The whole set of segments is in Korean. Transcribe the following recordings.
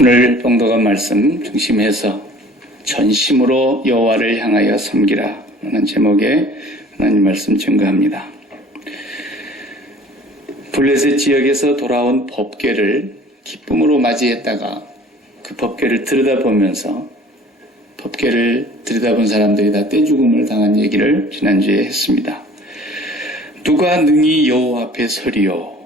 오늘 봉독한 말씀 중심해서 전심으로 여호와를 향하여 섬기라 라는 제목의 하나님 말씀 증거합니다. 블레셋 지역에서 돌아온 법궤를 기쁨으로 맞이했다가 그 법궤를 들여다보면서 법궤를 들여다본 사람들이 다 떼죽음을 당한 얘기를 지난주에 했습니다. 누가 능히 여호와 앞에 서리요?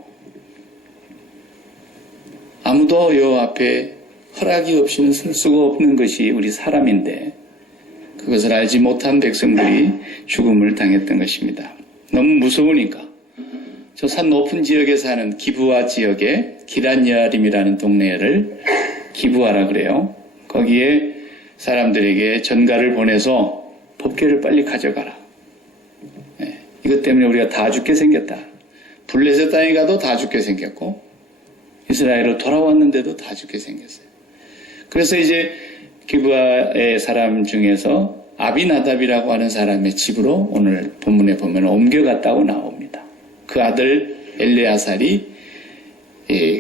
아무도 여호와 앞에 허락이 없이는 설 수가 없는 것이 우리 사람인데 그것을 알지 못한 백성들이 죽음을 당했던 것입니다. 너무 무서우니까 저 산 높은 지역에 사는 기브아 지역의 기란야림이라는 동네를 기브아라 그래요. 거기에 사람들에게 전가를 보내서 법궤를 빨리 가져가라. 이것 때문에 우리가 다 죽게 생겼다. 블레셋 땅에 가도 다 죽게 생겼고 이스라엘로 돌아왔는데도 다 죽게 생겼어요. 그래서 이제 기브아의 사람 중에서 아비나답이라고 하는 사람의 집으로 오늘 본문에 보면 옮겨갔다고 나옵니다. 그 아들 엘레아살이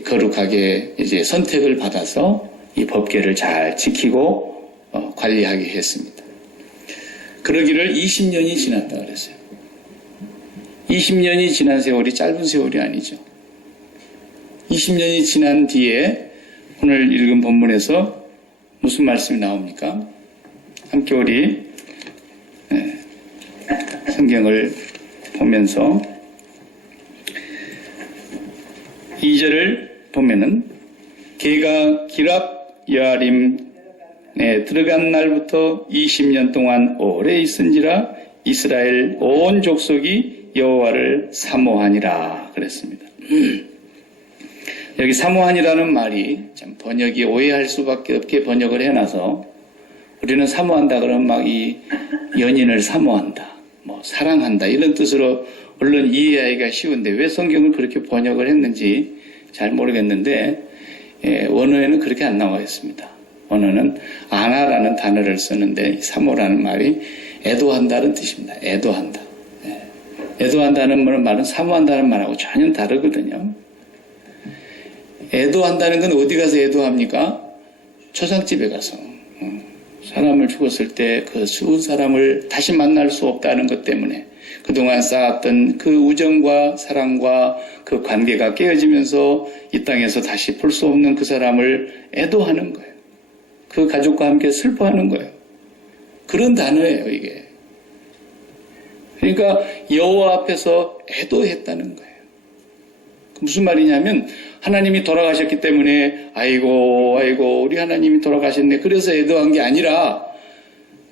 거룩하게 이제 선택을 받아서 이 법궤를 잘 지키고 관리하게 했습니다. 그러기를 20년이 지났다 그랬어요. 20년이 지난 세월이 짧은 세월이 아니죠. 20년이 지난 뒤에 오늘 읽은 본문에서 무슨 말씀이 나옵니까? 함께 우리 성경을 보면서 2절을 보면은 걔가 기랍 여아림에 들어간 날부터 20년 동안 오래 있은지라 이스라엘 온 족속이 여호와를 사모하니라 그랬습니다. 여기 사모하니라는 말이 참 번역이 오해할 수밖에 없게 번역을 해놔서 우리는 사모한다 그러면 막 이 연인을 사모한다, 뭐 사랑한다 이런 뜻으로 물론 이해하기가 쉬운데 왜 성경을 그렇게 번역을 했는지 잘 모르겠는데 원어에는 그렇게 안 나와 있습니다. 원어는 아나라는 단어를 쓰는데 사모라는 말이 애도한다는 뜻입니다. 애도한다. 애도한다는 말은 사모한다는 말하고 전혀 다르거든요. 애도한다는 건 어디 가서 애도합니까? 초상집에 가서 사람을 죽었을 때 그 죽은 사람을 다시 만날 수 없다는 것 때문에 그동안 쌓았던 그 우정과 사랑과 그 관계가 깨어지면서 이 땅에서 다시 볼 수 없는 그 사람을 애도하는 거예요. 그 가족과 함께 슬퍼하는 거예요. 그런 단어예요, 이게. 그러니까 여호와 앞에서 애도했다는 거예요. 무슨 말이냐면 하나님이 돌아가셨기 때문에 아이고 우리 하나님이 돌아가셨네 그래서 애도한 게 아니라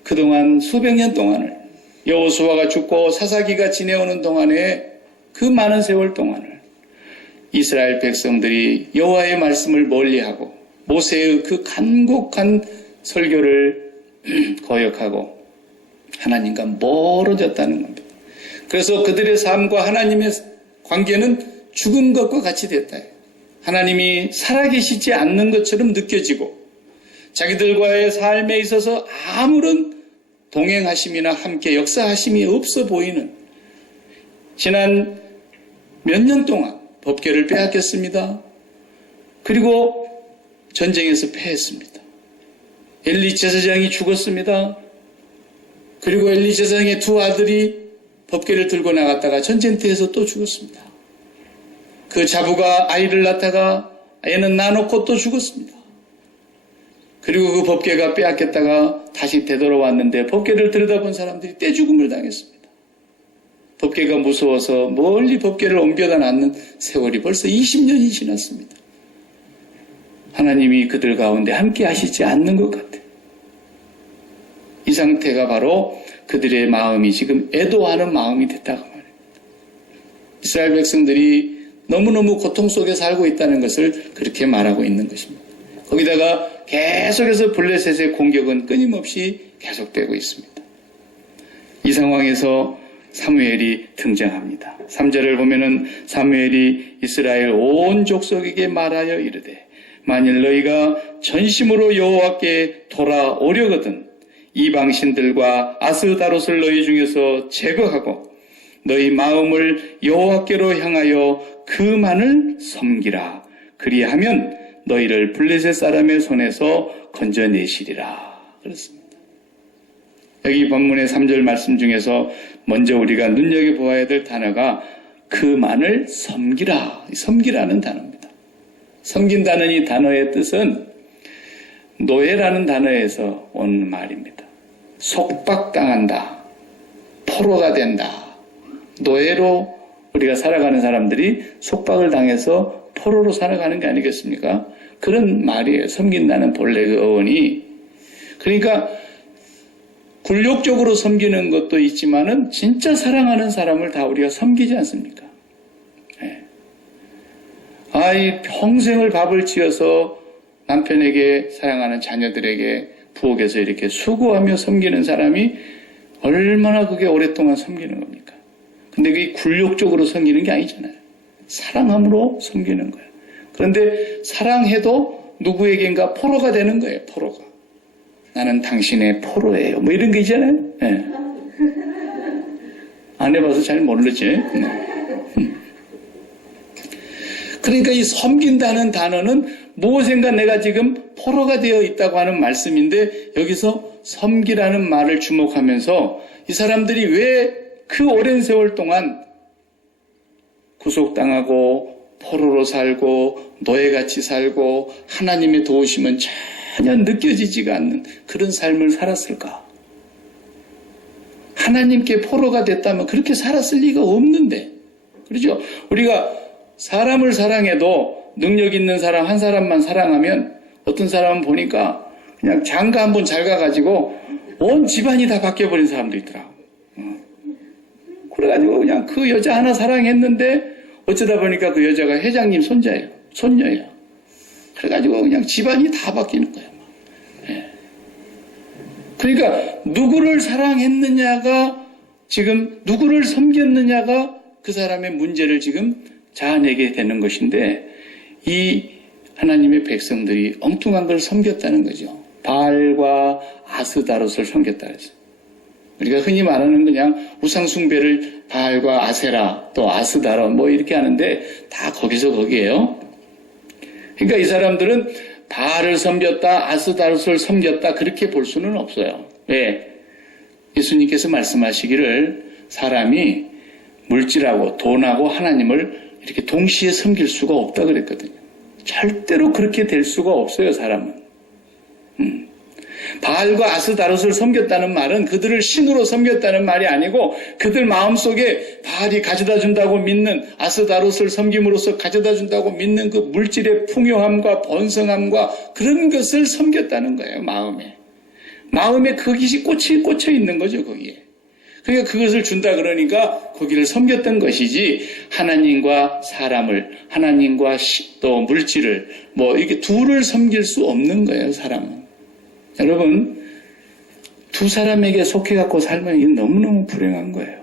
그동안 수백 년 동안을 여호수아가 죽고 사사기가 지내오는 동안에 그 많은 세월 동안을 이스라엘 백성들이 여호와의 말씀을 멀리하고 모세의 그 간곡한 설교를 거역하고 하나님과 멀어졌다는 겁니다. 그래서 그들의 삶과 하나님의 관계는 죽은 것과 같이 됐다. 하나님이 살아계시지 않는 것처럼 느껴지고 자기들과의 삶에 있어서 아무런 동행하심이나 함께 역사하심이 없어 보이는 지난 몇 년 동안 법궤를 빼앗겼습니다. 그리고 전쟁에서 패했습니다. 엘리 제사장이 죽었습니다. 그리고 엘리 제사장의 두 아들이 법궤를 들고 나갔다가 전쟁터에서 또 죽었습니다. 그 자부가 아이를 낳다가 애는 낳아놓고 또 죽었습니다. 그리고 그 법궤가 빼앗겼다가 다시 되돌아왔는데 법궤를 들여다본 사람들이 떼죽음을 당했습니다. 법궤가 무서워서 멀리 법궤를 옮겨다 놨는 세월이 벌써 20년이 지났습니다. 하나님이 그들 가운데 함께 하시지 않는 것 같아요. 이 상태가 바로 그들의 마음이 지금 애도하는 마음이 됐다고 말입니다. 이스라엘 백성들이 너무너무 고통 속에 살고 있다는 것을 그렇게 말하고 있는 것입니다. 거기다가 계속해서 블레셋의 공격은 끊임없이 계속되고 있습니다. 이 상황에서 사무엘이 등장합니다. 3절을 보면은 사무엘이 이스라엘 온 족속에게 말하여 이르되 만일 너희가 전심으로 여호와께 돌아오려거든 이방신들과 아스다롯을 너희 중에서 제거하고 너희 마음을 여호와께로 향하여 그만을 섬기라. 그리하면 너희를 블레셋 사람의 손에서 건져내시리라. 그렇습니다. 여기 본문의 3절 말씀 중에서 먼저 우리가 눈여겨보아야 될 단어가 그만을 섬기라. 섬기라는 단어입니다. 섬긴다는 이 단어의 뜻은 노예라는 단어에서 온 말입니다. 속박당한다. 포로가 된다. 노예로 우리가 살아가는 사람들이 속박을 당해서 포로로 살아가는 게 아니겠습니까? 그런 말이에요. 섬긴다는 본래 그 어원이. 그러니까 굴욕적으로 섬기는 것도 있지만은 진짜 사랑하는 사람을 다 우리가 섬기지 않습니까? 네. 평생을 밥을 지어서 남편에게 사랑하는 자녀들에게 부엌에서 이렇게 수고하며 섬기는 사람이 얼마나 그게 오랫동안 섬기는 겁니까? 근데 그게 굴욕적으로 섬기는 게 아니잖아요. 사랑함으로 섬기는 거예요. 그런데 사랑해도 누구에겐가 포로가 되는 거예요. 포로가. 나는 당신의 포로예요. 뭐 이런 게 있잖아요. 네. 안 해봐서 잘 모르지. 네. 그러니까 이 섬긴다는 단어는 무엇인가 내가 지금 포로가 되어 있다고 하는 말씀인데 여기서 섬기라는 말을 주목하면서 이 사람들이 왜 그 오랜 세월 동안 구속당하고 포로로 살고 노예같이 살고 하나님의 도우심은 전혀 느껴지지가 않는 그런 삶을 살았을까? 하나님께 포로가 됐다면 그렇게 살았을 리가 없는데, 그렇죠? 우리가 사람을 사랑해도 능력 있는 사람 한 사람만 사랑하면 어떤 사람은 보니까 그냥 장가 한번 잘 가가지고 온 집안이 다 바뀌어버린 사람도 있더라고. 그래가지고 그냥 그 여자 하나 사랑했는데 어쩌다 보니까 그 여자가 회장님 손녀예요. 그래가지고 그냥 집안이 다 바뀌는 거예요. 네. 그러니까 누구를 사랑했느냐가 지금 누구를 섬겼느냐가 그 사람의 문제를 지금 자아내게 되는 것인데 이 하나님의 백성들이 엉뚱한 걸 섬겼다는 거죠. 바알과 아스다롯을 섬겼다 그랬어요. 우리가 흔히 말하는 그냥 우상숭배를 바알과 아세라 또 아스다롯 뭐 이렇게 하는데 다 거기서 거기에요. 그러니까 이 사람들은 바알을 섬겼다 아스다롯을 섬겼다 그렇게 볼 수는 없어요. 왜? 예수님께서 말씀하시기를 사람이 물질하고 돈하고 하나님을 이렇게 동시에 섬길 수가 없다 그랬거든요. 절대로 그렇게 될 수가 없어요, 사람은. 바알과 아스다롯을 섬겼다는 말은 그들을 신으로 섬겼다는 말이 아니고 그들 마음속에 바알이 가져다 준다고 믿는 아스다롯을 섬김으로써 가져다 준다고 믿는 그 물질의 풍요함과 번성함과 그런 것을 섬겼다는 거예요, 마음에. 마음에 그것이 꽂혀 있는 거죠, 거기에. 그러니까 그것을 준다 그러니까 거기를 섬겼던 것이지 하나님과 사람을, 하나님과 또 물질을 뭐 이렇게 둘을 섬길 수 없는 거예요, 사람은. 여러분, 두 사람에게 속해갖고 살면 이게 너무너무 불행한 거예요.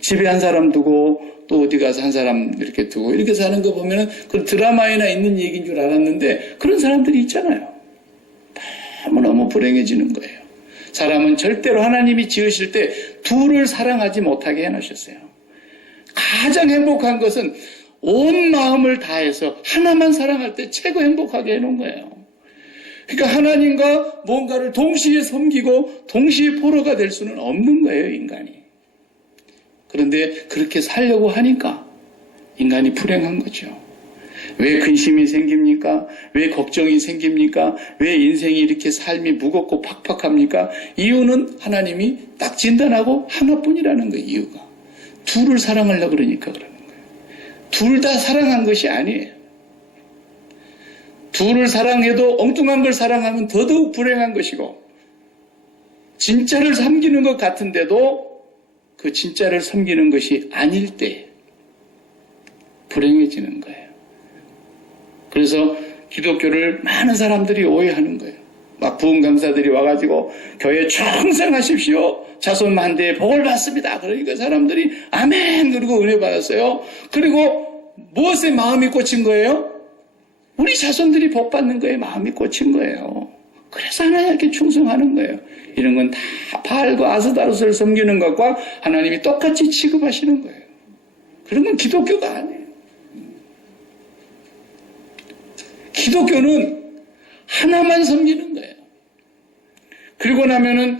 집에 한 사람 두고 또 어디 가서 한 사람 이렇게 두고 이렇게 사는 거 보면은 그 드라마에나 있는 얘기인 줄 알았는데 그런 사람들이 있잖아요. 너무너무 불행해지는 거예요. 사람은 절대로 하나님이 지으실 때 둘을 사랑하지 못하게 해놓으셨어요. 가장 행복한 것은 온 마음을 다해서 하나만 사랑할 때 최고 행복하게 해놓은 거예요. 그러니까 하나님과 뭔가를 동시에 섬기고 동시에 포로가 될 수는 없는 거예요, 인간이. 그런데 그렇게 살려고 하니까 인간이 불행한 거죠. 왜 근심이 생깁니까? 왜 걱정이 생깁니까? 왜 인생이 이렇게 삶이 무겁고 팍팍합니까? 이유는 하나님이 딱 진단하고 하나뿐이라는 거예요, 이유가. 둘을 사랑하려고 그러니까 그러는 거예요. 둘 다 사랑한 것이 아니에요. 둘을 사랑해도 엉뚱한 걸 사랑하면 더더욱 불행한 것이고 진짜를 섬기는 것 같은데도 그 진짜를 섬기는 것이 아닐 때 불행해지는 거예요. 그래서 기독교를 많은 사람들이 오해하는 거예요. 막 부흥 강사들이 와가지고 교회 충성하십시오. 자손 만대에 복을 받습니다. 그러니까 사람들이 아멘 그리고 은혜 받았어요. 그리고 무엇에 마음이 꽂힌 거예요? 우리 자손들이 복 받는 거에 마음이 꽂힌 거예요. 그래서 하나님께 충성하는 거예요. 이런 건 다 바알과 아스다롯을 섬기는 것과 하나님이 똑같이 취급하시는 거예요. 그런 건 기독교가 아니에요. 기독교는 하나만 섬기는 거예요. 그리고 나면은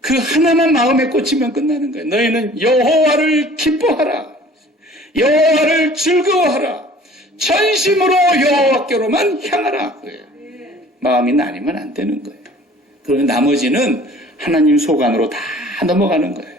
그 하나만 마음에 꽂히면 끝나는 거예요. 너희는 여호와를 기뻐하라. 여호와를 즐거워하라. 전심으로 여호와께로만 향하라. 그래요. 마음이 나뉘면 안 되는 거예요. 그러면 나머지는 하나님 속 안으로 다 넘어가는 거예요.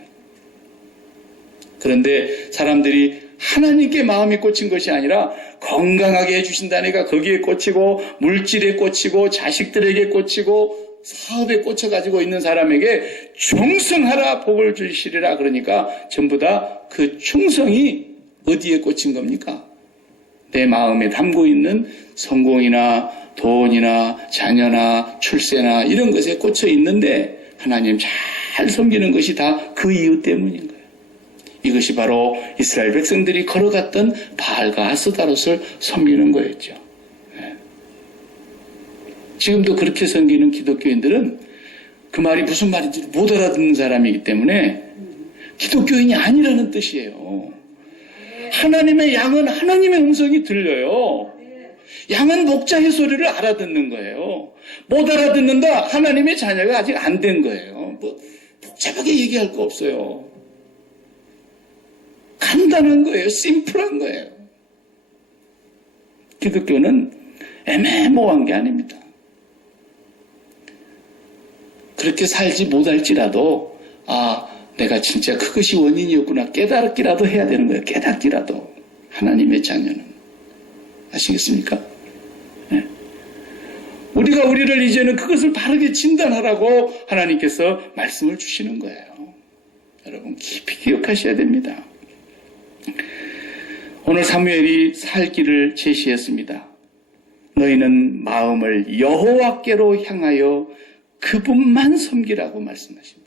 그런데 사람들이 하나님께 마음이 꽂힌 것이 아니라 건강하게 해주신다니까 거기에 꽂히고 물질에 꽂히고 자식들에게 꽂히고 사업에 꽂혀가지고 있는 사람에게 충성하라 복을 주시리라. 그러니까 전부 다 그 충성이 어디에 꽂힌 겁니까? 내 마음에 담고 있는 성공이나 돈이나 자녀나 출세나 이런 것에 꽂혀 있는데 하나님 잘 섬기는 것이 다 그 이유 때문인 거예요. 이것이 바로 이스라엘 백성들이 걸어갔던 바알과 아스타롯을 섬기는 거였죠. 지금도 그렇게 섬기는 기독교인들은 그 말이 무슨 말인지 못 알아듣는 사람이기 때문에 기독교인이 아니라는 뜻이에요. 하나님의 양은 하나님의 음성이 들려요. 양은 목자의 소리를 알아듣는 거예요. 못 알아듣는다. 하나님의 자녀가 아직 안 된 거예요. 뭐 복잡하게 얘기할 거 없어요. 간단한 거예요. 심플한 거예요. 기독교는 애매모호한 게 아닙니다. 그렇게 살지 못할지라도 내가 진짜 그것이 원인이었구나 깨닫기라도 해야 되는 거예요. 깨닫기라도. 하나님의 자녀는. 아시겠습니까? 네. 우리가 우리를 이제는 그것을 바르게 진단하라고 하나님께서 말씀을 주시는 거예요. 여러분 깊이 기억하셔야 됩니다. 오늘 사무엘이 살 길을 제시했습니다. 너희는 마음을 여호와께로 향하여 그분만 섬기라고 말씀하십니다.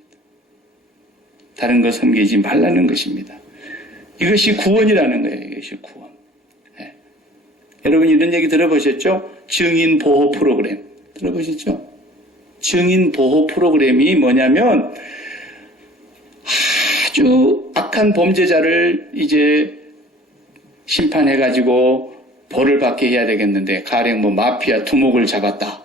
다른 거 섬기지 말라는 것입니다. 이것이 구원이라는 거예요. 이것이 구원. 네. 여러분 이런 얘기 들어보셨죠? 증인 보호 프로그램 들어보셨죠? 증인 보호 프로그램이 뭐냐면 아주 악한 범죄자를 이제 심판해가지고 벌을 받게 해야 되겠는데 가령 뭐 마피아 두목을 잡았다.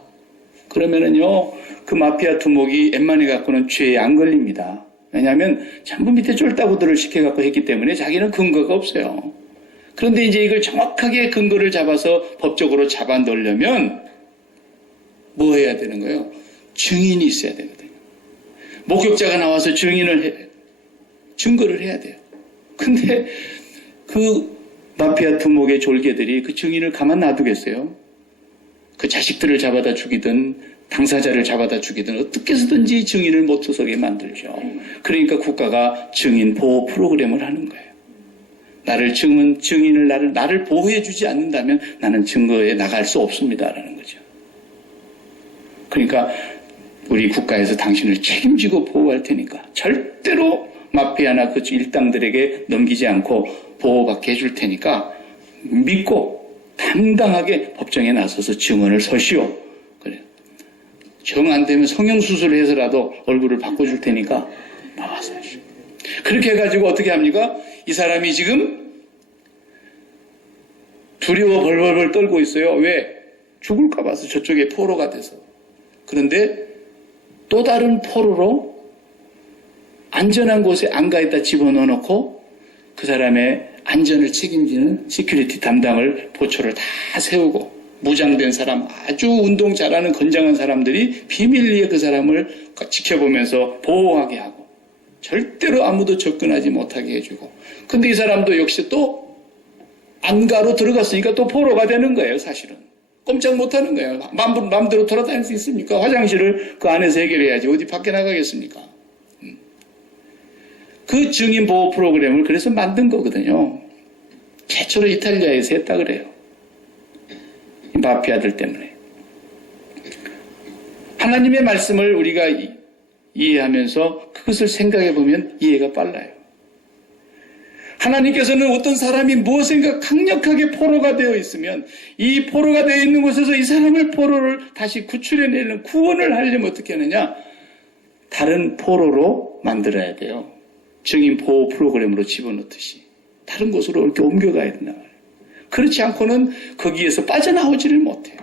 그러면은요 그 마피아 두목이 웬만히 갖고는 죄에 안 걸립니다. 왜냐하면 전부 밑에 쫄따구들을 시켜갖고 했기 때문에 자기는 근거가 없어요. 그런데 이제 이걸 정확하게 근거를 잡아서 법적으로 잡아 넣으려면 뭐 해야 되는 거예요? 증인이 있어야 되거든요. 목격자가 나와서 증거를 해야 돼요. 근데 그 마피아 두목의 졸개들이 그 증인을 가만 놔두겠어요? 그 자식들을 잡아다 죽이든 당사자를 잡아다 죽이든 어떻게 해서든지 증인을 못 서게 만들죠. 그러니까 국가가 증인 보호 프로그램을 하는 거예요. 증인을 나를 보호해주지 않는다면 나는 증거에 나갈 수 없습니다라는 거죠. 그러니까 우리 국가에서 당신을 책임지고 보호할 테니까 절대로 마피아나 그 일당들에게 넘기지 않고 보호받게 해줄 테니까 믿고 당당하게 법정에 나서서 증언을 서시오. 그래요. 정 안 되면 성형수술을 해서라도 얼굴을 바꿔줄 테니까 나와서 하시오. 그렇게 해가지고 어떻게 합니까? 이 사람이 지금 두려워 벌벌벌 떨고 있어요. 왜? 죽을까 봐서 저쪽에 포로가 돼서. 그런데 또 다른 포로로 안전한 곳에 안가에다 집어넣어 놓고 그 사람의 안전을 책임지는 시큐리티 담당을 보초를 다 세우고 무장된 사람 아주 운동 잘하는 건장한 사람들이 비밀리에 그 사람을 지켜보면서 보호하게 하고 절대로 아무도 접근하지 못하게 해주고 근데 이 사람도 역시 또 안가로 들어갔으니까 또 포로가 되는 거예요. 사실은 꼼짝 못하는 거예요. 마음대로 돌아다닐 수 있습니까? 화장실을 그 안에서 해결해야지 어디 밖에 나가겠습니까? 그 증인 보호 프로그램을 그래서 만든 거거든요. 최초로 이탈리아에서 했다 그래요. 마피아들 때문에. 하나님의 말씀을 우리가 이해하면서 그것을 생각해 보면 이해가 빨라요. 하나님께서는 어떤 사람이 무엇인가 강력하게 포로가 되어 있으면 이 포로가 되어 있는 곳에서 이 사람을 포로를 다시 구출해내는 구원을 하려면 어떻게 하느냐? 다른 포로로 만들어야 돼요. 증인 보호 프로그램으로 집어넣듯이 다른 곳으로 이렇게 옮겨가야 된다. 그렇지 않고는 거기에서 빠져나오지를 못해요.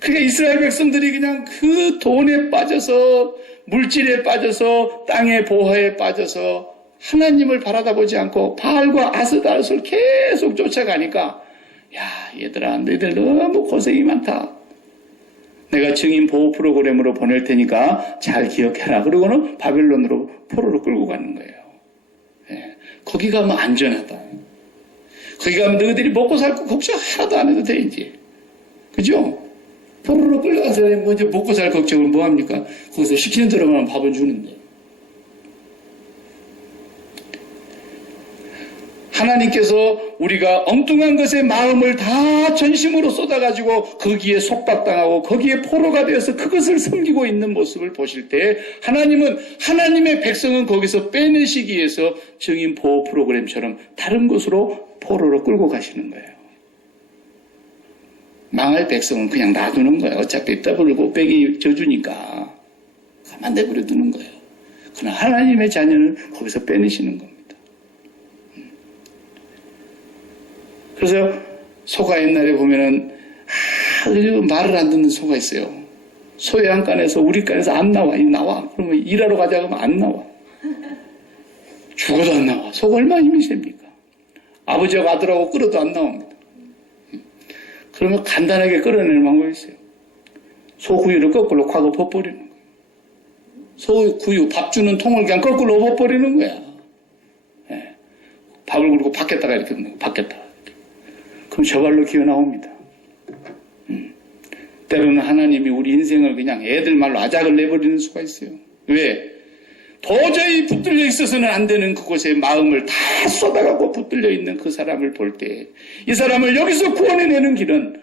그러니까 이스라엘 백성들이 그냥 그 돈에 빠져서, 물질에 빠져서, 땅의 보화에 빠져서 하나님을 바라다 보지 않고 바알과 아스다롯을 계속 쫓아가니까, 야, 얘들아, 너희들 너무 고생이 많다. 내가 증인 보호 프로그램으로 보낼 테니까 잘 기억해라. 그러고는 바벨론으로 포로로 끌고 가는 거예요. 예, 거기 가면 안전하다. 거기 가면 너희들이 먹고 살고 걱정 하나도 안 해도 돼, 이제. 그죠? 포로로 끌려가서 먼저 먹고 살 걱정을 뭐 합니까? 거기서 시키는 대로만 밥은 주는데. 하나님께서 우리가 엉뚱한 것에 마음을 다 전심으로 쏟아가지고 거기에 속박당하고 거기에 포로가 되어서 그것을 섬기고 있는 모습을 보실 때 하나님은 하나님의 백성은 거기서 빼내시기 위해서 증인 보호 프로그램처럼 다른 곳으로 포로로 끌고 가시는 거예요. 망할 백성은 그냥 놔두는 거예요. 어차피 떠불고 빼기 져주니까 가만 내버려 두는 거예요. 그러나 하나님의 자녀는 거기서 빼내시는 겁니다. 그래서 소가 옛날에 보면은 아주 말을 안 듣는 소가 있어요. 소의 안간에서 우리 간에서 안 나와. 나와. 그러면 일하러 가자 그러면 안 나와. 죽어도 안 나와. 소가 얼마나 힘이 셉니까? 아버지하고 아들하고 끌어도 안 나옵니다. 그러면 간단하게 끌어내는 방법이 있어요. 소구유를 거꾸로 과거 벗버리는 거예요. 소구유 밥 주는 통을 그냥 거꾸로 벗버리는 거야. 네. 밥을 굴고 밖에다가 이렇게 넣는 거, 밖에다가. 그럼 저발로 기어 나옵니다. 때로는 하나님이 우리 인생을 그냥 애들 말로 아작을 내버리는 수가 있어요. 왜? 도저히 붙들려 있어서는 안 되는 그곳에 마음을 다 쏟아갖고 붙들려 있는 그 사람을 볼 때 이 사람을 여기서 구원해내는 길은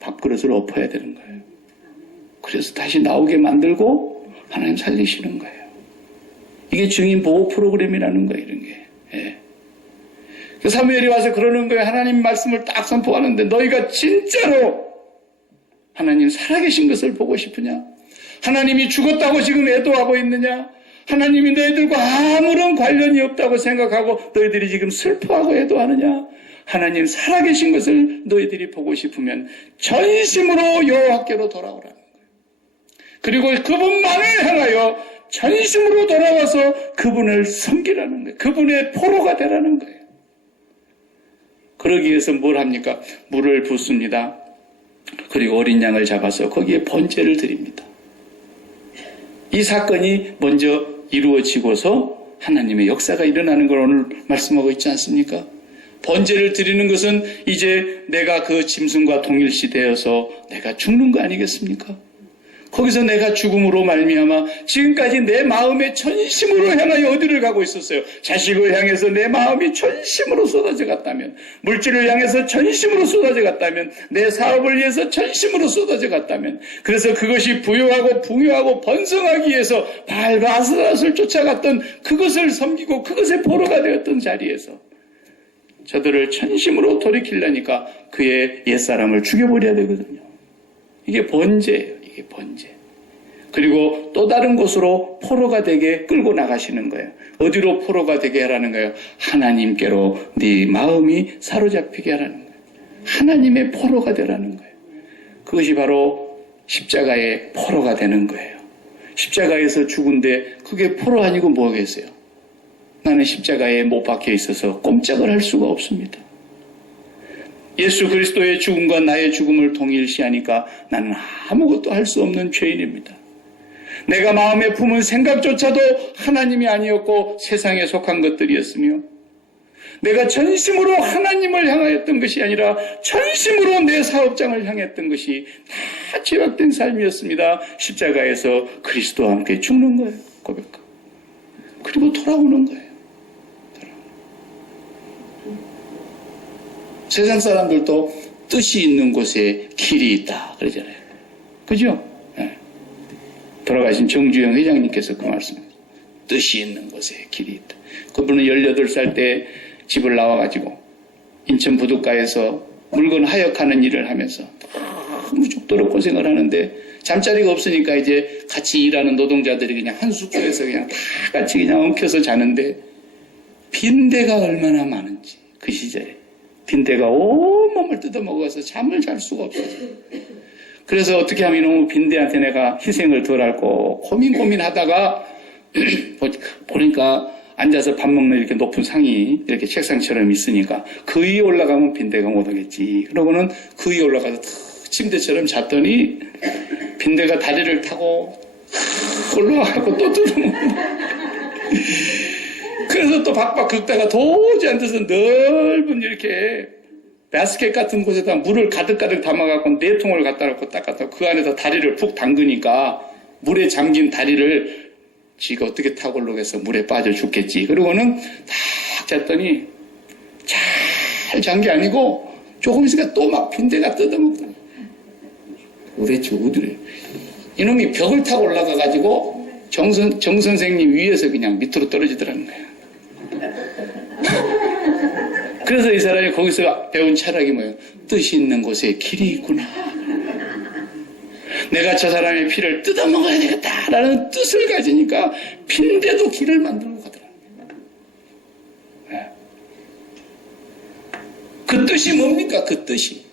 밥그릇을 엎어야 되는 거예요. 그래서 다시 나오게 만들고 하나님 살리시는 거예요. 이게 증인 보호 프로그램이라는 거예요. 이런 게. 예. 사무엘이 와서 그러는 거예요. 하나님 말씀을 딱 선포하는데 너희가 진짜로 하나님 살아계신 것을 보고 싶으냐? 하나님이 죽었다고 지금 애도하고 있느냐? 하나님이 너희들과 아무런 관련이 없다고 생각하고 너희들이 지금 슬퍼하고 애도하느냐? 하나님 살아계신 것을 너희들이 보고 싶으면 전심으로 여호와께로 돌아오라는 거예요. 그리고 그분만을 향하여 전심으로 돌아와서 그분을 섬기라는 거예요. 그분의 포로가 되라는 거예요. 그러기 위해서 뭘 합니까? 물을 붓습니다. 그리고 어린 양을 잡아서 거기에 번제를 드립니다. 이 사건이 먼저 이루어지고서 하나님의 역사가 일어나는 걸 오늘 말씀하고 있지 않습니까? 번제를 드리는 것은 이제 내가 그 짐승과 동일시 되어서 내가 죽는 거 아니겠습니까? 거기서 내가 죽음으로 말미암아 지금까지 내 마음의 전심으로 향하여 어디를 가고 있었어요? 자식을 향해서 내 마음이 전심으로 쏟아져 갔다면, 물질을 향해서 전심으로 쏟아져 갔다면, 내 사업을 위해서 전심으로 쏟아져 갔다면, 그래서 그것이 부유하고 풍요하고 번성하기 위해서 바알과 아스타롯을 쫓아갔던 그것을 섬기고 그것의 포로가 되었던 자리에서 저들을 전심으로 돌이키려니까 그의 옛사람을 죽여버려야 되거든요. 이게 번제예요. 이게 번제. 그리고 또 다른 곳으로 포로가 되게 끌고 나가시는 거예요. 어디로 포로가 되게 하라는 거예요? 하나님께로 네 마음이 사로잡히게 하라는 거예요. 하나님의 포로가 되라는 거예요. 그것이 바로 십자가의 포로가 되는 거예요. 십자가에서 죽은데 그게 포로 아니고 뭐겠어요? 나는 십자가에 못 박혀 있어서 꼼짝을 할 수가 없습니다. 예수 그리스도의 죽음과 나의 죽음을 동일시하니까 나는 아무것도 할 수 없는 죄인입니다. 내가 마음에 품은 생각조차도 하나님이 아니었고 세상에 속한 것들이었으며 내가 전심으로 하나님을 향하였던 것이 아니라 전심으로 내 사업장을 향했던 것이 다 죄악된 삶이었습니다. 십자가에서 그리스도와 함께 죽는 거예요. 고백하고. 그리고 돌아오는 거예요. 세상 사람들도 뜻이 있는 곳에 길이 있다 그러잖아요. 그죠? 네. 돌아가신 정주영 회장님께서 그 말씀이에요. 뜻이 있는 곳에 길이 있다. 그분은 18살 때 집을 나와가지고 인천 부둣가에서 물건 하역하는 일을 하면서 너무 죽도록 고생을 하는데 잠자리가 없으니까 이제 같이 일하는 노동자들이 그냥 한 숙소에서 그냥 다 같이 그냥 엉켜서 자는데 빈대가 얼마나 많은지 그 시절에 빈대가 온몸을 뜯어먹어서 잠을 잘 수가 없었어요. 그래서 어떻게 하면 이놈의 빈대한테 내가 희생을 덜할고 고민하다가 보니까 앉아서 밥 먹는 이렇게 높은 상이 이렇게 책상처럼 있으니까 그 위에 올라가면 빈대가 못 오겠지. 그러고는 그 위에 올라가서 침대처럼 잤더니 빈대가 다리를 타고 올라가고 또 뜯어먹는. 그래서 또 박박 긁다가 도저히 안 돼서 넓은 이렇게 바스켓 같은 곳에다 물을 가득가득 담아갖고 4통을 갖다 놓고 닦았다. 그 안에다 다리를 푹 담그니까 물에 잠긴 다리를 지가 어떻게 타고 올라가서 물에 빠져 죽겠지. 그러고는 딱 잤더니 잘 잔 게 아니고 조금 있으니까 또 막 빈대가 뜯어먹더라. 도대체 어디래? 이놈이 벽을 타고 올라가가지고 정 선생님 위에서 그냥 밑으로 떨어지더라는 거야. 그래서 이 사람이 거기서 배운 철학이 뭐예요? 뜻이 있는 곳에 길이 있구나. 내가 저 사람의 피를 뜯어먹어야 되겠다라는 뜻을 가지니까 빈대도 길을 만들고 가더라. 그 뜻이 뭡니까? 그 뜻이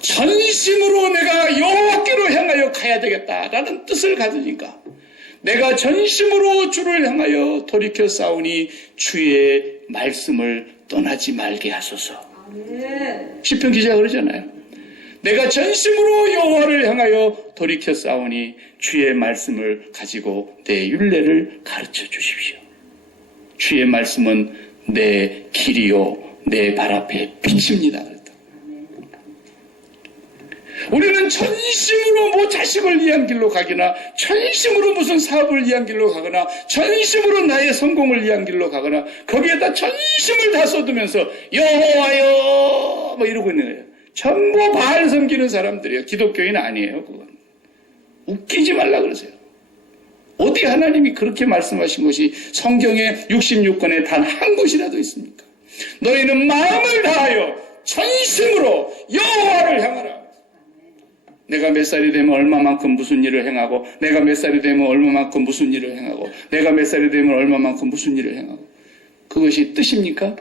전심으로 내가 여호와께로 향하여 가야 되겠다라는 뜻을 가지니까 내가 전심으로 주를 향하여 돌이켜 싸우니 주의 말씀을 떠나지 말게 하소서. 시편 기자가 그러잖아요. 내가 전심으로 여호와를 향하여 돌이켜 싸우니 주의 말씀을 가지고 내 율례를 가르쳐 주십시오. 주의 말씀은 내 길이요 내 발 앞에 빛입니다. 우리는 전심으로 뭐 자식을 위한 길로 가거나 전심으로 무슨 사업을 위한 길로 가거나 전심으로 나의 성공을 위한 길로 가거나 거기에다 전심을 다 쏟으면서 여호와여 뭐 이러고 있는 거예요. 전부 바알 섬기는 사람들이에요. 기독교인 아니에요. 그건 웃기지 말라 그러세요. 어디 하나님이 그렇게 말씀하신 것이 성경의 66권에 단 한 곳이라도 있습니까? 너희는 마음을 다하여 전심으로 여호와를 향하라. 내가 몇 살이 되면 얼마만큼 무슨 일을 행하고 내가 몇 살이 되면 얼마만큼 무슨 일을 행하고 내가 몇 살이 되면 얼마만큼 무슨 일을 행하고 그것이 뜻입니까?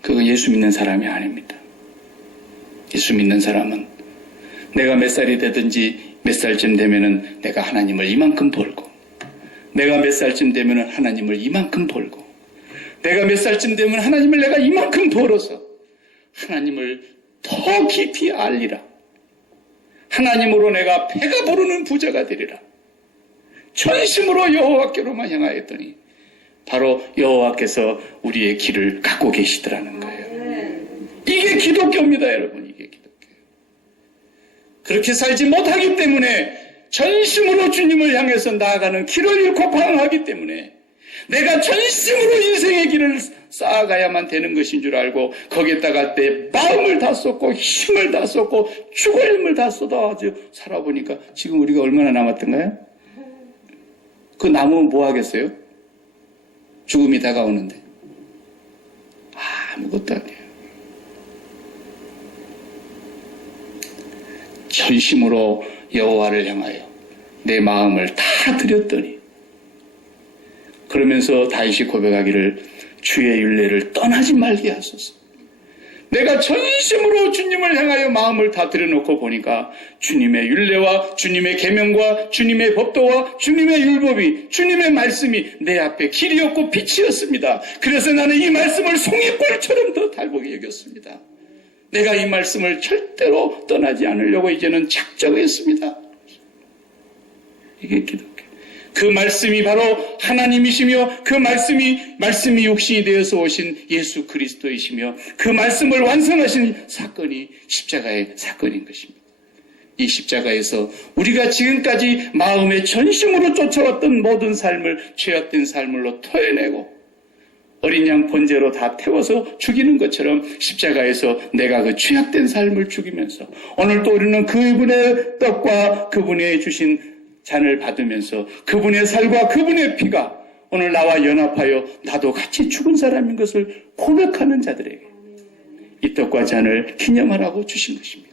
그건 예수 믿는 사람이 아닙니다. 예수 믿는 사람은 내가 몇 살이 되든지 몇 살쯤 되면은 내가 하나님을 이만큼 벌고 내가 몇 살쯤 되면은 하나님을 이만큼 벌고 내가 몇 살쯤 되면 하나님을 내가 이만큼 벌어서 하나님을 더 깊이 알리라. 하나님으로 내가 배가 부르는 부자가 되리라. 전심으로 여호와께로만 향하였더니 바로 여호와께서 우리의 길을 갖고 계시더라는 거예요. 이게 기독교입니다, 여러분. 이게 기독교예요. 그렇게 살지 못하기 때문에 전심으로 주님을 향해서 나아가는 길을 잃고 방황하기 때문에 내가 전심으로 인생의 길을 쌓아가야만 되는 것인 줄 알고 거기에다가 내 마음을 다 쏟고 힘을 다 쏟고 죽을 힘을 다 쏟아가지고 살아보니까 지금 우리가 얼마나 남았던가요? 그 남으면 뭐 하겠어요? 죽음이 다가오는데 아무것도 아니에요. 전심으로 여호와를 향하여 내 마음을 다 드렸더니 그러면서 다윗이 고백하기를 주의 율례를 떠나지 말게 하소서. 내가 전심으로 주님을 향하여 마음을 다 들여놓고 보니까 주님의 율례와 주님의 계명과 주님의 법도와 주님의 율법이 주님의 말씀이 내 앞에 길이었고 빛이었습니다. 그래서 나는 이 말씀을 송이꼴처럼 더 달보게 여겼습니다. 내가 이 말씀을 절대로 떠나지 않으려고 이제는 작정했습니다. 이게 기독교. 그 말씀이 바로 하나님이시며 그 말씀이 육신이 되어서 오신 예수 그리스도이시며 그 말씀을 완성하신 사건이 십자가의 사건인 것입니다. 이 십자가에서 우리가 지금까지 마음의 전심으로 쫓아왔던 모든 삶을 죄악된 삶으로 토해내고 어린 양 번제로 다 태워서 죽이는 것처럼 십자가에서 내가 그 죄악된 삶을 죽이면서 오늘도 우리는 그분의 떡과 그분의 주신 잔을 받으면서 그분의 살과 그분의 피가 오늘 나와 연합하여 나도 같이 죽은 사람인 것을 고백하는 자들에게 이 떡과 잔을 기념하라고 주신 것입니다.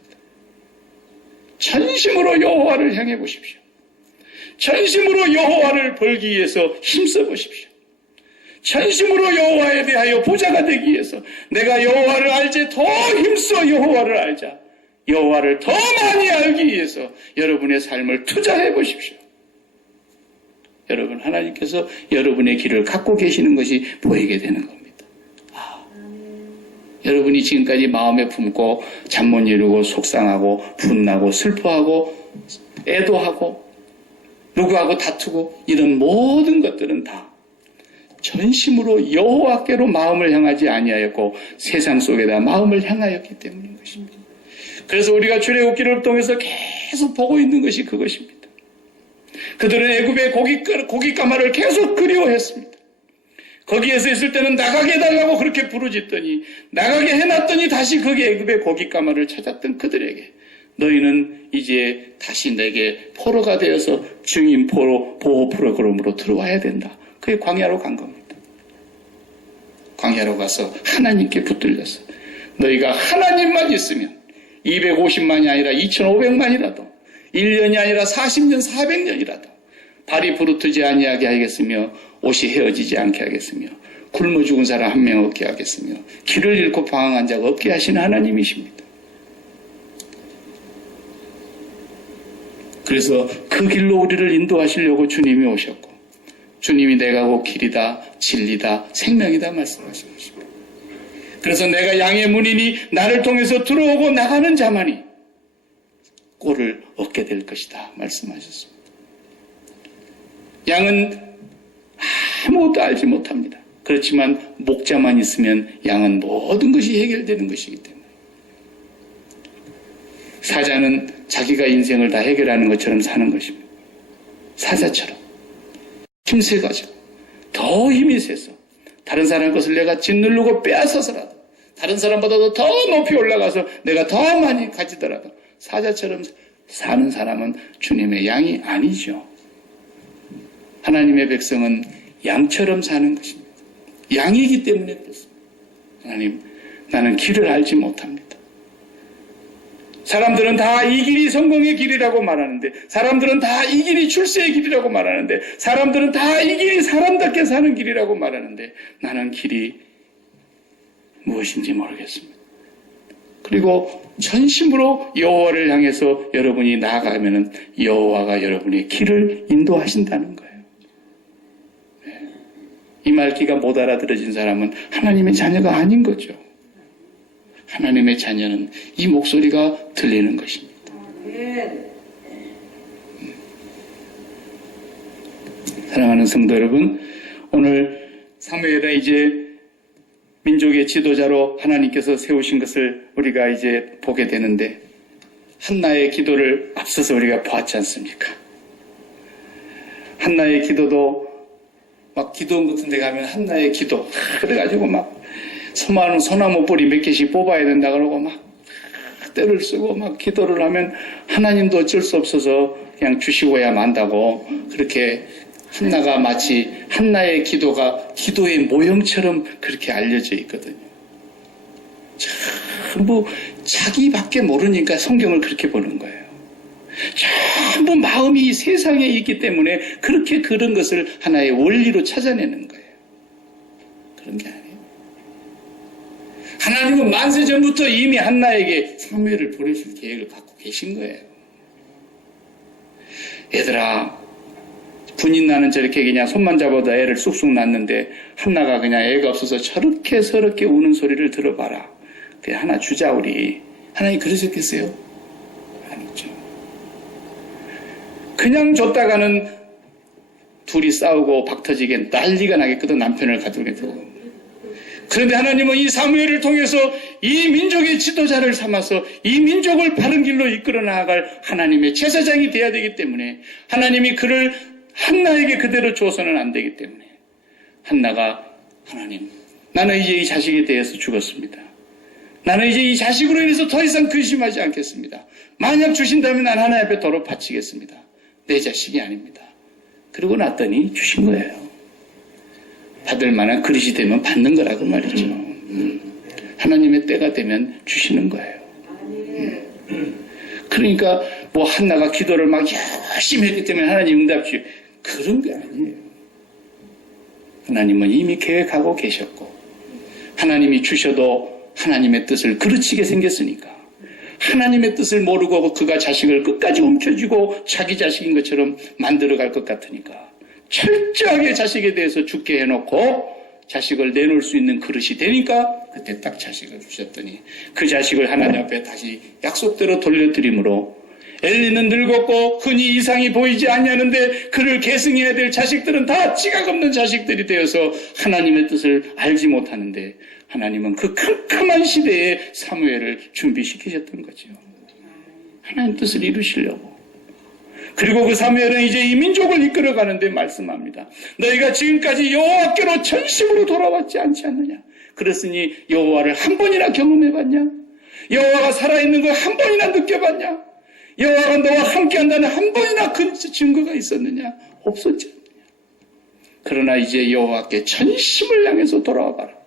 전심으로 여호와를 향해 보십시오. 전심으로 여호와를 벌기 위해서 힘써 보십시오. 전심으로 여호와에 대하여 보좌가 되기 위해서 내가 여호와를 알지 더 힘써 여호와를 알자. 여호와를 더 많이 알기 위해서 여러분의 삶을 투자해 보십시오. 여러분, 하나님께서 여러분의 길을 갖고 계시는 것이 보이게 되는 겁니다. 여러분이 지금까지 마음에 품고 잠 못 이루고 속상하고 분나고 슬퍼하고 애도하고 누구하고 다투고 이런 모든 것들은 다 전심으로 여호와께로 마음을 향하지 아니하였고 세상 속에다 마음을 향하였기 때문인 것입니다. 그래서 우리가 출애굽기를 통해서 계속 보고 있는 것이 그것입니다. 그들은 애굽의 고깃가마를 계속 그리워했습니다. 거기에서 있을 때는 나가게 해달라고 그렇게 부르짖더니 나가게 해놨더니 다시 거기 애굽의 고깃가마를 찾았던 그들에게 너희는 이제 다시 내게 포로가 되어서 증인 포로 보호 프로그램으로 들어와야 된다. 그게 광야로 간 겁니다. 광야로 가서 하나님께 붙들려서 너희가 하나님만 있으면 250만이 아니라 2500만이라도 1년이 아니라 40년 400년이라도 발이 부르트지 아니하게 하겠으며 옷이 헤어지지 않게 하겠으며 굶어 죽은 사람 한 명 없게 하겠으며 길을 잃고 방황한 자가 없게 하시는 하나님이십니다. 그래서 그 길로 우리를 인도하시려고 주님이 오셨고 주님이 내가 곧 길이다 진리다 생명이다 말씀하신 것입니다. 그래서 내가 양의 문이니 나를 통해서 들어오고 나가는 자만이 꼴을 얻게 될 것이다 말씀하셨습니다. 양은 아무것도 알지 못합니다. 그렇지만 목자만 있으면 양은 모든 것이 해결되는 것이기 때문에 사자는 자기가 인생을 다 해결하는 것처럼 사는 것입니다. 사자처럼 힘세가지고 더 힘이 세서 다른 사람 것을 내가 짓누르고 빼앗아서라도 다른 사람보다도 더 높이 올라가서 내가 더 많이 가지더라도 사자처럼 사는 사람은 주님의 양이 아니죠. 하나님의 백성은 양처럼 사는 것입니다. 양이기 때문에 그렇습니다. 하나님, 나는 길을 알지 못합니다. 사람들은 다 이 길이 성공의 길이라고 말하는데 사람들은 다 이 길이 출세의 길이라고 말하는데 사람들은 다 이 길이 사람답게 사는 길이라고 말하는데 나는 길이 무엇인지 모르겠습니다. 그리고 전심으로 여호와를 향해서 여러분이 나아가면은 여호와가 여러분의 길을 인도하신다는 거예요. 이 말귀가 못 알아들어진 사람은 하나님의 자녀가 아닌 거죠. 하나님의 자녀는 이 목소리가 들리는 것입니다. 사랑하는 성도 여러분, 오늘 사무엘에 이제 민족의 지도자로 하나님께서 세우신 것을 우리가 이제 보게 되는데 한나의 기도를 앞서서 우리가 보았지 않습니까? 한나의 기도도 막 기도원 같은 데 가면 한나의 기도 그래가지고 막 소나무 뿌리 몇 개씩 뽑아야 된다 그러고 막 때를 쓰고 막 기도를 하면 하나님도 어쩔 수 없어서 그냥 주시고야 만다고 그렇게 한나가 마치 한나의 기도가 기도의 모형처럼 그렇게 알려져 있거든요. 전부 자기밖에 모르니까 성경을 그렇게 보는 거예요. 전부 마음이 이 세상에 있기 때문에 그렇게 그런 것을 하나의 원리로 찾아내는 거예요. 그런 게 아니에요. 하나님은 만세 전부터 이미 한나에게 사무엘을 보내실 계획을 갖고 계신 거예요. 얘들아, 군인 나는 저렇게 그냥 손만 잡아도 애를 쑥쑥 낳는데 한나가 그냥 애가 없어서 저렇게 서럽게 우는 소리를 들어봐라. 그냥 하나 주자 우리. 하나님 그러셨겠어요? 아니죠. 그냥 줬다가는 둘이 싸우고 박터지게 난리가 나겠거든. 남편을 가두게 되고. 그런데 하나님은 이 사무엘을 통해서 이 민족의 지도자를 삼아서 이 민족을 바른 길로 이끌어 나아갈 하나님의 제사장이 되어야 되기 때문에 하나님이 그를 한나에게 그대로 줘서는 안 되기 때문에 한나가 하나님, 나는 이제 이 자식에 대해서 죽었습니다. 나는 이제 이 자식으로 인해서 더 이상 근심하지 않겠습니다. 만약 주신다면 난 하나님 앞에 도로 바치겠습니다. 내 자식이 아닙니다. 그러고 났더니 주신 거예요. 받을 만한 그릇이 되면 받는 거라고 말이죠. 하나님의 때가 되면 주시는 거예요. 그러니까 뭐 한나가 기도를 막 열심히 했기 때문에 하나님 응답 주시 그런 게 아니에요. 하나님은 이미 계획하고 계셨고, 하나님이 주셔도 하나님의 뜻을 그르치게 생겼으니까, 하나님의 뜻을 모르고 그가 자식을 끝까지 움켜쥐고 자기 자식인 것처럼 만들어갈 것 같으니까 철저하게 자식에 대해서 죽게 해놓고 자식을 내놓을 수 있는 그릇이 되니까 그때 딱 자식을 주셨더니 그 자식을 하나님 앞에 다시 약속대로 돌려드림으로 엘리는 늙었고 흔히 이상이 보이지 아니하는데 그를 계승해야 될 자식들은 다 지각 없는 자식들이 되어서 하나님의 뜻을 알지 못하는데 하나님은 그 캄캄한 시대에 사무엘을 준비시키셨던 거죠. 하나님 뜻을 이루시려고. 그리고 그 사무엘은 이제 이 민족을 이끌어가는데 말씀합니다. 너희가 지금까지 여호와께로 전심으로 돌아왔지 않지 않느냐. 그랬으니 여호와를 한 번이나 경험해봤냐? 여호와가 살아있는 걸 한 번이나 느껴봤냐? 여호와가 너와 함께한다는 한 번이나 그 증거가 있었느냐? 없었지 않느냐. 그러나 이제 여호와께 전심을 향해서 돌아와봐라.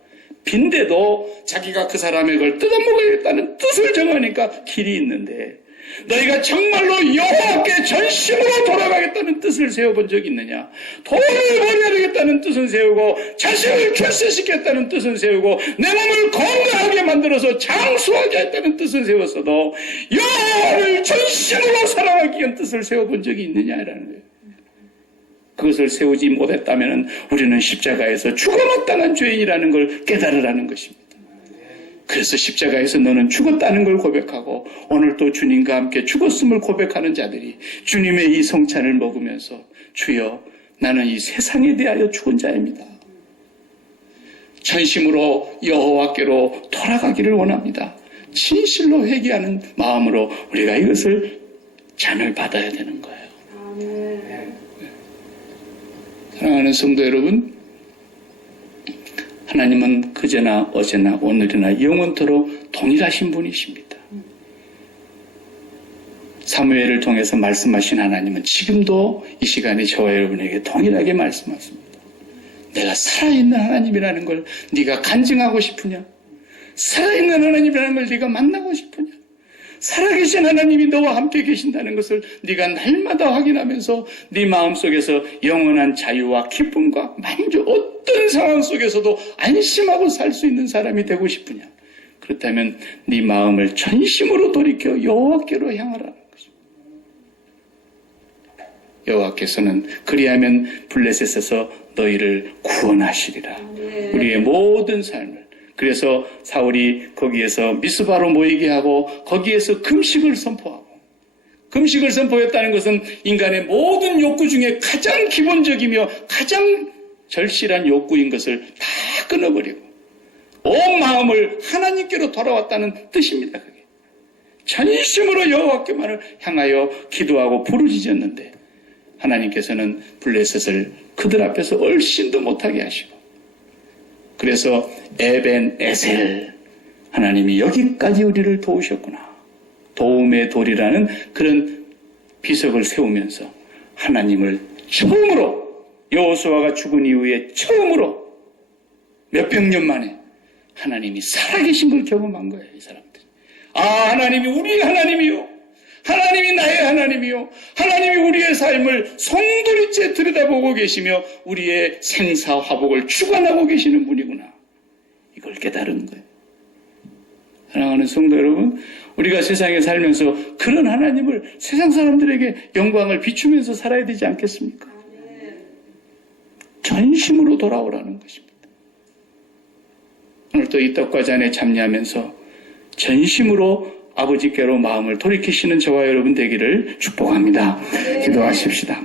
빈대도 자기가 그 사람의 걸 뜯어먹어야겠다는 뜻을 정하니까 길이 있는데 너희가 정말로 여호와께 전심으로 돌아가겠다는 뜻을 세워본 적이 있느냐? 돈을 벌여야 되겠다는 뜻은 세우고 자식을 출세시켰다는 뜻은 세우고 내 몸을 건강하게 만들어서 장수하게 했다는 뜻은 세웠어도 여호와를 전심으로 사랑하기 위한 뜻을 세워본 적이 있느냐라는 거예요. 그것을 세우지 못했다면 우리는 십자가에서 죽어마땅한 죄인이라는 걸 깨달으라는 것입니다. 그래서 십자가에서 너는 죽었다는 걸 고백하고 오늘 또 주님과 함께 죽었음을 고백하는 자들이 주님의 이 성찬을 먹으면서 주여 나는 이 세상에 대하여 죽은 자입니다. 전심으로 여호와께로 돌아가기를 원합니다. 진실로 회개하는 마음으로 우리가 이것을 잔을 받아야 되는 거예요. 사랑하는 성도 여러분, 하나님은 그제나 어제나 오늘이나 영원토록 동일하신 분이십니다. 사무엘을 통해서 말씀하신 하나님은 지금도 이 시간에 저와 여러분에게 동일하게 말씀하십니다. 내가 살아있는 하나님이라는 걸 네가 간증하고 싶으냐? 살아있는 하나님이라는 걸 네가 만나고 싶으냐? 살아계신 하나님이 너와 함께 계신다는 것을 네가 날마다 확인하면서 네 마음속에서 영원한 자유와 기쁨과 만족, 어떤 상황 속에서도 안심하고 살 수 있는 사람이 되고 싶으냐? 그렇다면 네 마음을 전심으로 돌이켜 여호와께로 향하라는 것입니다. 여호와께서는 그리하면 블레셋에서 너희를 구원하시리라. 우리의 모든 삶을. 그래서 사울이 거기에서 미스바로 모이게 하고 거기에서 금식을 선포하고, 금식을 선포했다는 것은 인간의 모든 욕구 중에 가장 기본적이며 가장 절실한 욕구인 것을 다 끊어버리고 온 마음을 하나님께로 돌아왔다는 뜻입니다. 그게 전심으로 여호와께만을 향하여 기도하고 부르짖었는데 하나님께서는 블레셋을 그들 앞에서 얼씬도 못하게 하시고, 그래서 에벤 에셀, 하나님이 여기까지 우리를 도우셨구나, 도움의 돌이라는 그런 비석을 세우면서 하나님을 처음으로, 여호수아가 죽은 이후에 처음으로 몇백 년 만에 하나님이 살아계신 걸 경험한 거예요. 이 사람들이. 아, 하나님이 우리의 하나님이요, 하나님이 나의 하나님이요, 하나님이 우리의 삶을 송두리째 들여다보고 계시며 우리의 생사화복을 주관하고 계시는 분이구나, 이걸 깨달은 거예요. 사랑하는 성도 여러분, 우리가 세상에 살면서 그런 하나님을 세상 사람들에게 영광을 비추면서 살아야 되지 않겠습니까? 전심으로 돌아오라는 것입니다. 오늘 또 이 떡과 잔에 참여하면서 전심으로 아버지께로 마음을 돌이키시는 저와 여러분 되기를 축복합니다. 기도하십시다.